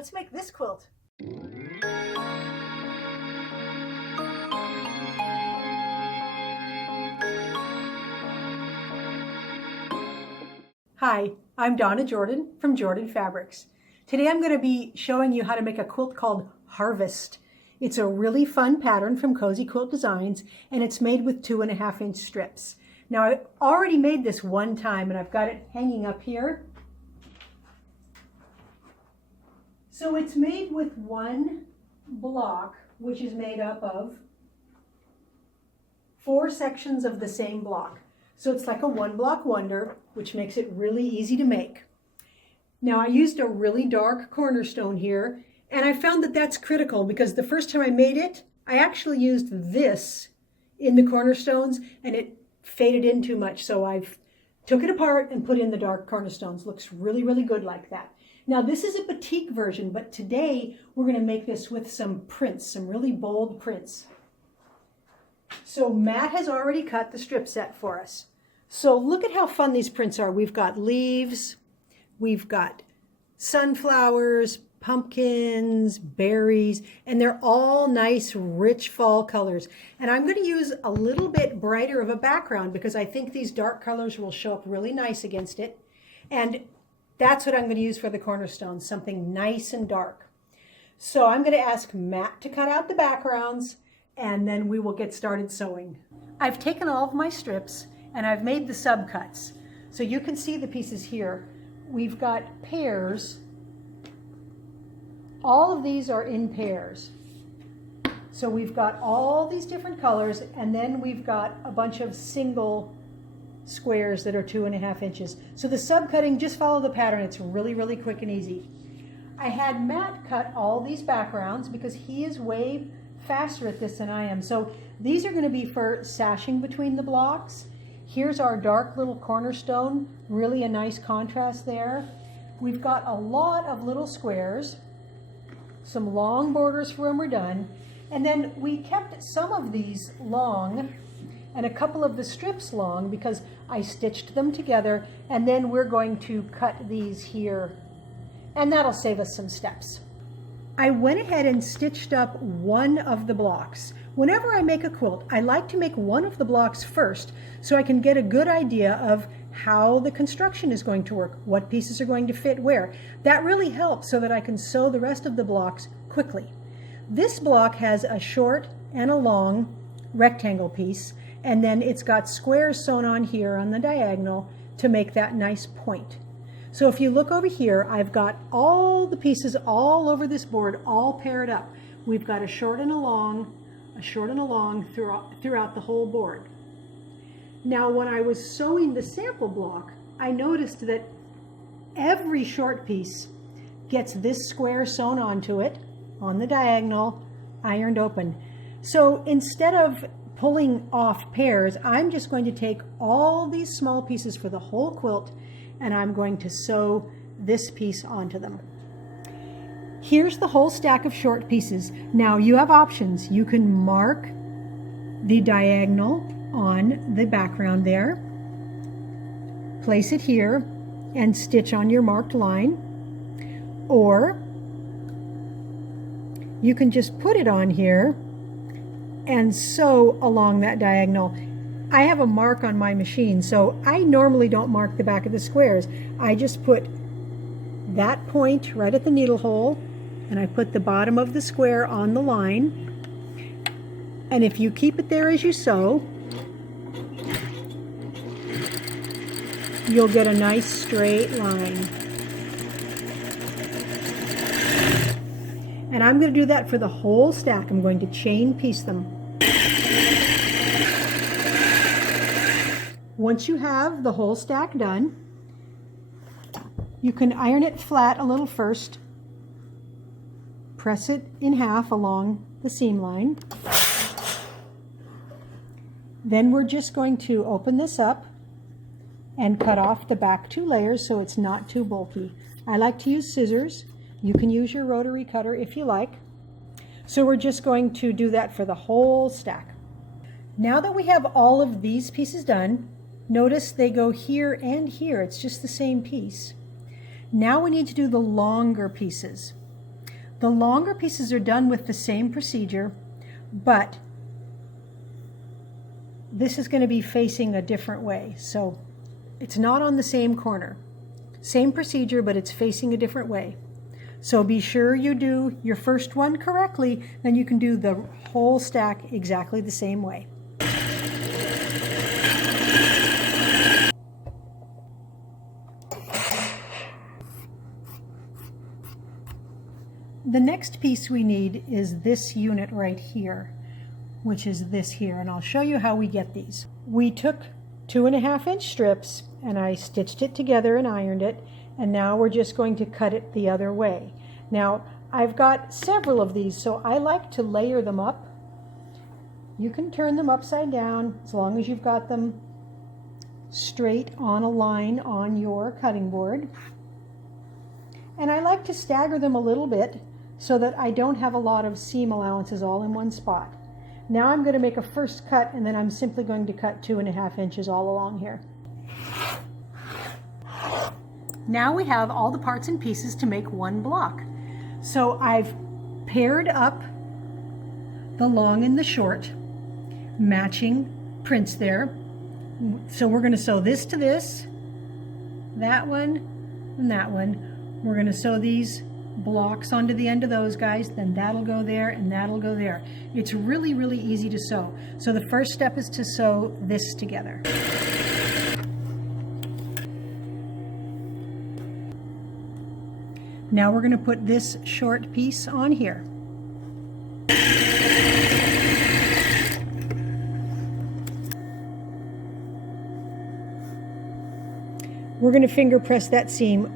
Let's make this quilt. Hi, I'm Donna Jordan from Jordan Fabrics. Today I'm going to be showing you how to make a quilt called Harvest. It's a really fun pattern from Cozy Quilt Designs, and it's made with 2.5-inch strips. Now, I already made this one time and I've got it hanging up here. So it's made with one block, which is made up of 4 sections of the same block. So it's like a one-block wonder, which makes it really easy to make. Now, I used a really dark cornerstone here, and I found that that's critical because the first time I made it, I actually used this in the cornerstones and it faded in too much. So I've took it apart and put in the dark cornerstones. Looks really, really good like that. Now, this is a batik version, but today we're going to make this with some prints, some really bold prints. So Matt has already cut the strip set for us. So look at how fun these prints are. We've got leaves, we've got sunflowers, pumpkins, berries, and they're all nice, rich fall colors. And I'm going to use a little bit brighter of a background because I think these dark colors will show up really nice against it. And that's what I'm going to use for the cornerstones, something nice and dark. So I'm going to ask Matt to cut out the backgrounds, and then we will get started sewing. I've taken all of my strips and I've made the subcuts. So you can see the pieces here. We've got pairs. All of these are in pairs. So we've got all these different colors, and then we've got a bunch of single squares that are 2.5 inches. So the subcutting, just follow the pattern. It's really, really quick and easy. I had Matt cut all these backgrounds because he is way faster at this than I am. So these are going to be for sashing between the blocks. Here's our dark little cornerstone, really a nice contrast there. We've got a lot of little squares, some long borders for when we're done, and then we kept some of these long and a couple of the strips long because I stitched them together, and then we're going to cut these here, and that'll save us some steps. I went ahead and stitched up one of the blocks. Whenever I make a quilt, I like to make one of the blocks first so I can get a good idea of how the construction is going to work, what pieces are going to fit where. That really helps so that I can sew the rest of the blocks quickly. This block has a short and a long rectangle piece, and then it's got squares sewn on here on the diagonal to make that nice point. So if you look over here, I've got all the pieces all over this board, all paired up. We've got a short and a long throughout the whole board. Now, when I was sewing the sample block, I noticed that every short piece gets this square sewn onto it on the diagonal, ironed open. So instead of pulling off pairs, I'm just going to take all these small pieces for the whole quilt, and I'm going to sew this piece onto them. Here's the whole stack of short pieces. Now you have options. You can mark the diagonal on the background there, place it here, and stitch on your marked line, or you can just put it on here and sew along that diagonal. I have a mark on my machine, so I normally don't mark the back of the squares. I just put that point right at the needle hole, and I put the bottom of the square on the line. And if you keep it there as you sew, you'll get a nice straight line. And I'm going to do that for the whole stack. I'm going to chain piece them. Once you have the whole stack done, you can iron it flat a little first. Press it in half along the seam line. Then we're just going to open this up and cut off the back 2 layers so it's not too bulky. I like to use scissors. You can use your rotary cutter if you like. So we're just going to do that for the whole stack. Now that we have all of these pieces done, notice they go here and here. It's just the same piece. Now we need to do the longer pieces. The longer pieces are done with the same procedure, but this is going to be facing a different way. So it's not on the same corner. Same procedure, but it's facing a different way. So be sure you do your first one correctly, then you can do the whole stack exactly the same way. The next piece we need is this unit right here, which is this here, and I'll show you how we get these. We took 2.5-inch strips and I stitched it together and ironed it, and now we're just going to cut it the other way. Now I've got several of these, so I like to layer them up. You can turn them upside down as long as you've got them straight on a line on your cutting board. And I like to stagger them a little bit so that I don't have a lot of seam allowances all in one spot. Now I'm going to make a first cut, and then I'm simply going to cut 2.5 inches all along here. Now we have all the parts and pieces to make one block. So I've paired up the long and the short, matching prints there. So we're going to sew this to this, that one, and that one. We're going to sew these blocks onto the end of those guys, then that'll go there and that'll go there. It's really, really easy to sew. So the first step is to sew this together. Now we're going to put this short piece on here. We're going to finger press that seam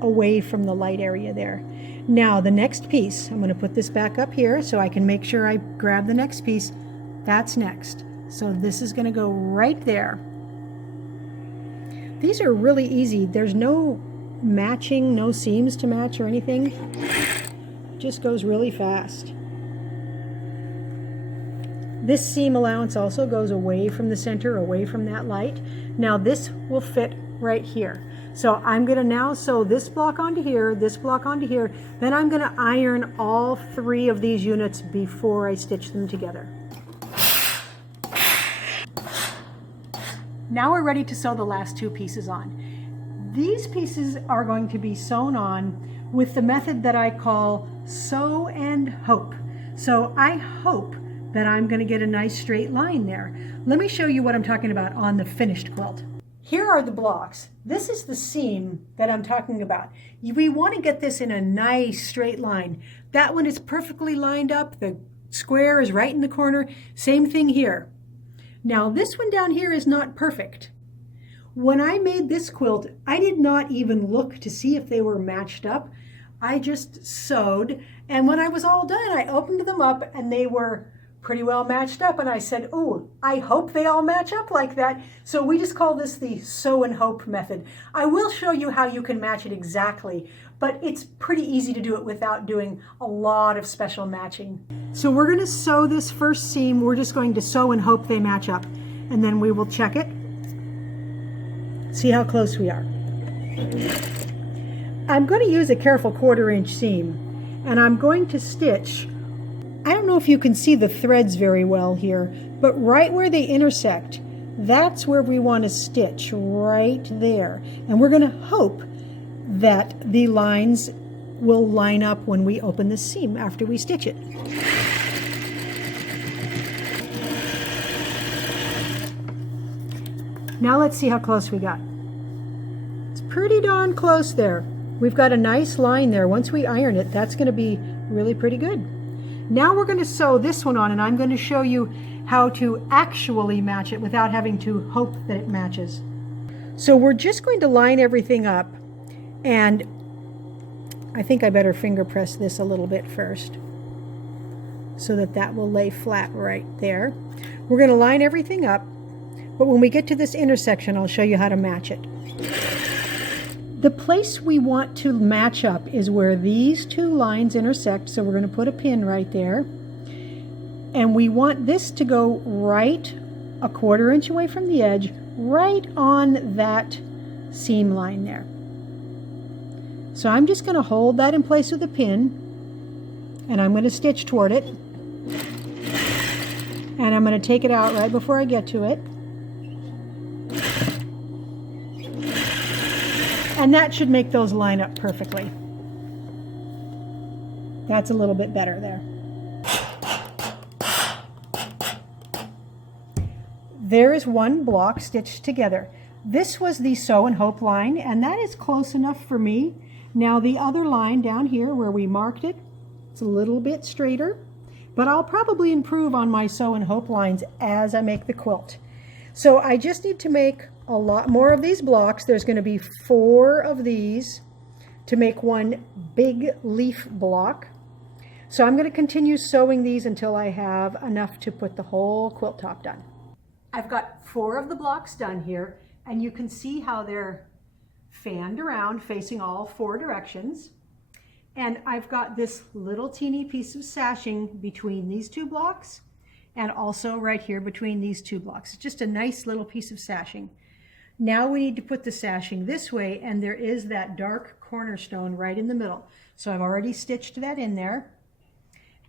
away from the light area there. Now the next piece, I'm going to put this back up here so I can make sure I grab the next piece. That's next. So this is going to go right there. These are really easy. There's no matching, no seams to match or anything. It just goes really fast. This seam allowance also goes away from the center, away from that light. Now this will fit right here. So I'm going to now sew this block onto here, this block onto here, then I'm going to iron all 3 of these units before I stitch them together. Now we're ready to sew the last 2 pieces on. These pieces are going to be sewn on with the method that I call sew and hope. So I hope that I'm going to get a nice straight line there. Let me show you what I'm talking about on the finished quilt. Here are the blocks. This is the seam that I'm talking about. We want to get this in a nice straight line. That one is perfectly lined up. The square is right in the corner. Same thing here. Now this one down here is not perfect. When I made this quilt, I did not even look to see if they were matched up. I just sewed, and when I was all done, I opened them up and they were pretty well matched up, and I said, oh, I hope they all match up like that. So we just call this the sew and hope method. I will show you how you can match it exactly, but it's pretty easy to do it without doing a lot of special matching. So we're going to sew this first seam. We're just going to sew and hope they match up, and then we will check it, see how close we are. I'm going to use a careful 1/4-inch seam, and I'm going to stitch. I don't know if you can see the threads very well here, but right where they intersect, that's where we want to stitch, right there. And we're going to hope that the lines will line up when we open the seam after we stitch it. Now let's see how close we got. It's pretty darn close there. We've got a nice line there. Once we iron it, that's going to be really pretty good. Now we're going to sew this one on, and I'm going to show you how to actually match it without having to hope that it matches. So we're just going to line everything up, and I think I better finger press this a little bit first so that that will lay flat right there. We're going to line everything up, but when we get to this intersection, I'll show you how to match it. The place we want to match up is where these 2 lines intersect, so we're going to put a pin right there. And we want this to go right a 1/4 inch away from the edge, right on that seam line there. So I'm just going to hold that in place with a pin, and I'm going to stitch toward it. And I'm going to take it out right before I get to it. And that should make those line up perfectly. That's a little bit better there. There is one block stitched together. This was the Sew and Hope line, and that is close enough for me. Now the other line down here where we marked it, it's a little bit straighter, but I'll probably improve on my Sew and Hope lines as I make the quilt. So I just need to make a lot more of these blocks. There's going to be 4 of these to make one big leaf block. So I'm going to continue sewing these until I have enough to put the whole quilt top done. I've got 4 of the blocks done here, and you can see how they're fanned around facing all 4 directions. And I've got this little teeny piece of sashing between these 2 blocks and also right here between these 2 blocks. It's just a nice little piece of sashing. Now we need to put the sashing this way, and there is that dark cornerstone right in the middle. So I've already stitched that in there.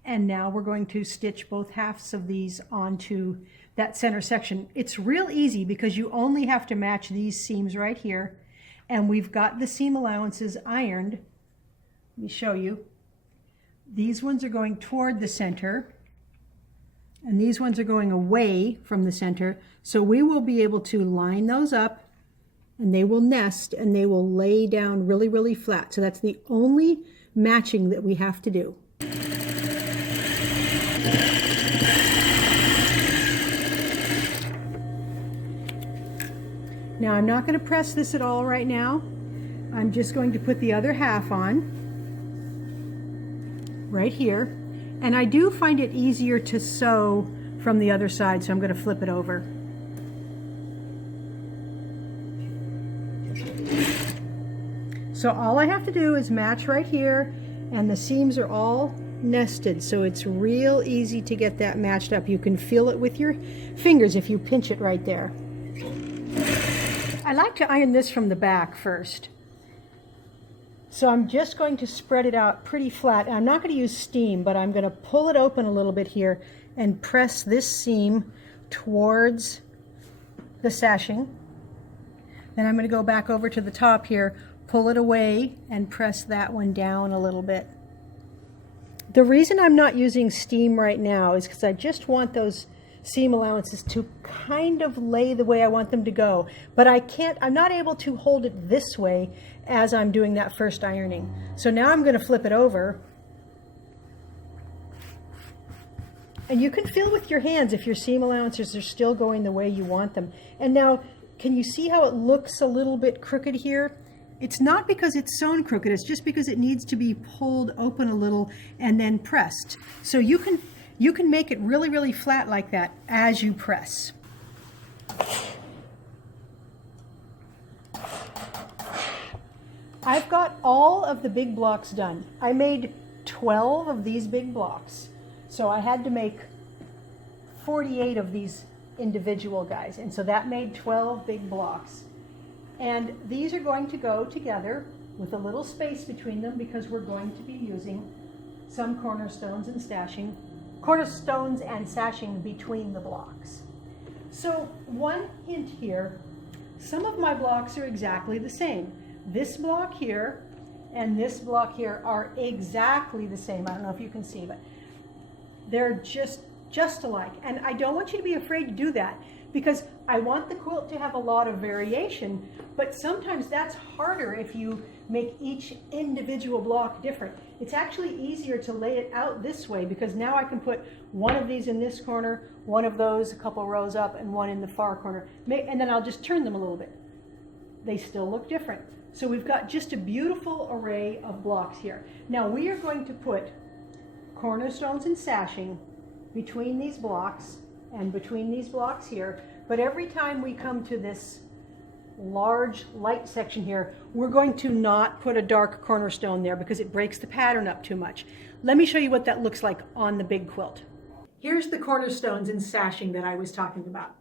And now we're going to stitch both halves of these onto that center section. It's real easy because you only have to match these seams right here. And we've got the seam allowances ironed. Let me show you. These ones are going toward the center, and these ones are going away from the center. So we will be able to line those up, and they will nest, and they will lay down really, really flat. So that's the only matching that we have to do. Now I'm not going to press this at all right now. I'm just going to put the other half on right here. And I do find it easier to sew from the other side, so I'm going to flip it over. So all I have to do is match right here, and the seams are all nested, so it's real easy to get that matched up. You can feel it with your fingers if you pinch it right there. I like to iron this from the back first. So I'm just going to spread it out pretty flat. I'm not going to use steam, but I'm going to pull it open a little bit here and press this seam towards the sashing. Then I'm going to go back over to the top here, pull it away, and press that one down a little bit. The reason I'm not using steam right now is because I just want those seam allowances to kind of lay the way I want them to go. But I'm not able to hold it this way as I'm doing that first ironing. So now I'm going to flip it over. And you can feel with your hands if your seam allowances are still going the way you want them. And now, can you see how it looks a little bit crooked here? It's not because it's sewn crooked, it's just because it needs to be pulled open a little and then pressed. So you can make it really, really flat like that as you press. I've got all of the big blocks done. I made 12 of these big blocks. So I had to make 48 of these individual guys. And so that made 12 big blocks. And these are going to go together with a little space between them because we're going to be using some cornerstones and sashing between the blocks. So one hint here, some of my blocks are exactly the same. This block here and this block here are exactly the same. I don't know if you can see, but they're just alike. And I don't want you to be afraid to do that because I want the quilt to have a lot of variation, but sometimes that's harder if you make each individual block different. It's actually easier to lay it out this way because now I can put one of these in this corner, one of those a couple rows up, and one in the far corner. And then I'll just turn them a little bit. They still look different. So we've got just a beautiful array of blocks here. Now we are going to put cornerstones and sashing between these blocks and between these blocks here. But every time we come to this large light section here, we're going to not put a dark cornerstone there because it breaks the pattern up too much. Let me show you what that looks like on the big quilt. Here's the cornerstones and sashing that I was talking about.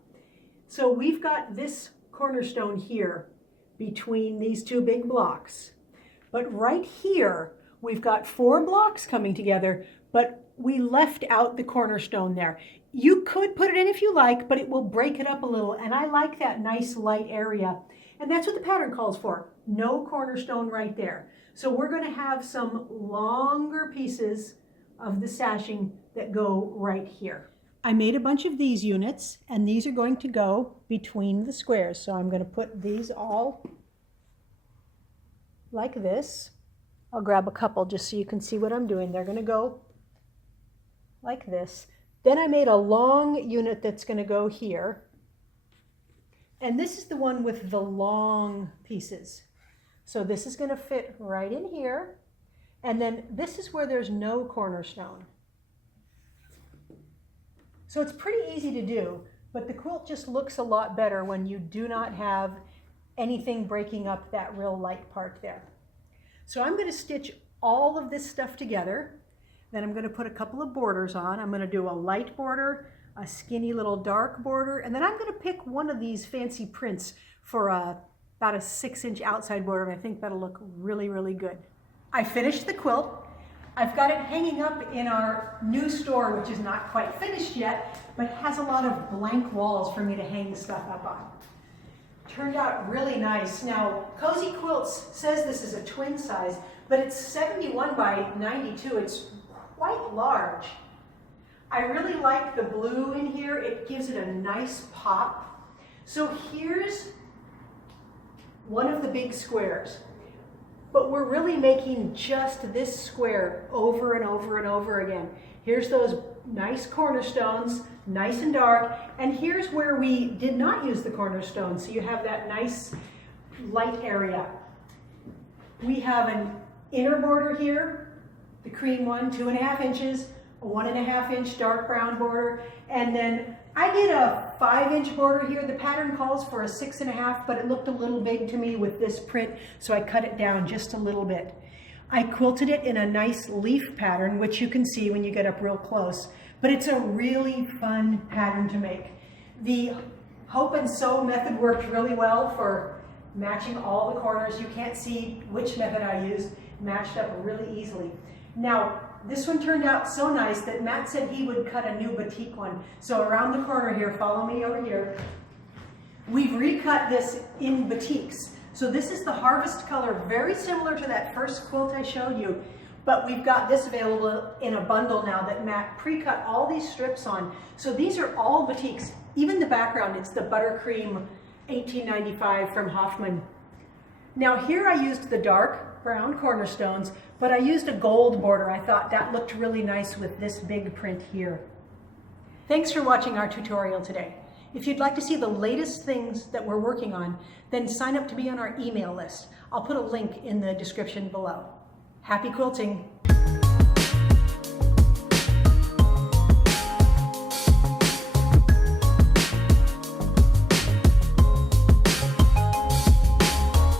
So we've got this cornerstone here between these 2 big blocks. But right here, we've got 4 blocks coming together, but we left out the cornerstone there. You could put it in if you like, but it will break it up a little, and I like that nice light area. And that's what the pattern calls for. No cornerstone right there. So we're going to have some longer pieces of the sashing that go right here. I made a bunch of these units, and these are going to go between the squares. So I'm going to put these all like this. I'll grab a couple just so you can see what I'm doing. They're going to go like this. Then I made a long unit that's going to go here. And this is the one with the long pieces. So this is going to fit right in here. And then this is where there's no cornerstone. So it's pretty easy to do, but the quilt just looks a lot better when you do not have anything breaking up that real light part there. So I'm going to stitch all of this stuff together. Then I'm going to put a couple of borders on. I'm going to do a light border, a skinny little dark border, and then I'm going to pick one of these fancy prints for about a 6-inch outside border, and I think that'll look really, really good. I finished the quilt. I've got it hanging up in our new store, which is not quite finished yet, but has a lot of blank walls for me to hang stuff up on. Turned out really nice. Now, Cozy Quilts says this is a twin size, but it's 71 by 92. It's quite large. I really like the blue in here. It gives it a nice pop. So here's one of the big squares. But we're really making just this square over and over and over again. Here's those nice cornerstones, nice and dark, and here's where we did not use the cornerstone, so you have that nice light area. We have an inner border here, the cream one, 2.5 inches, a 1.5 inch dark brown border, and then I did a 5-inch border here. The pattern calls for a 6.5, but it looked a little big to me with this print, so I cut it down just a little bit. I quilted it in a nice leaf pattern, which you can see when you get up real close, but it's a really fun pattern to make. The hope and sew method worked really well for matching all the corners. You can't see which method I used, matched up really easily. Now, this one turned out so nice that Matt said he would cut a new batik one. So around the corner here, follow me over here, we've recut this in batiks. So this is the harvest color, very similar to that first quilt I showed you, but we've got this available in a bundle now that Matt pre-cut all these strips on. So these are all batiks. Even the background, it's the buttercream 1895 from Hoffman. Now here I used the dark brown cornerstones, but I used a gold border. I thought that looked really nice with this big print here. Thanks for watching our tutorial today. If you'd like to see the latest things that we're working on, then sign up to be on our email list. I'll put a link in the description below. Happy quilting!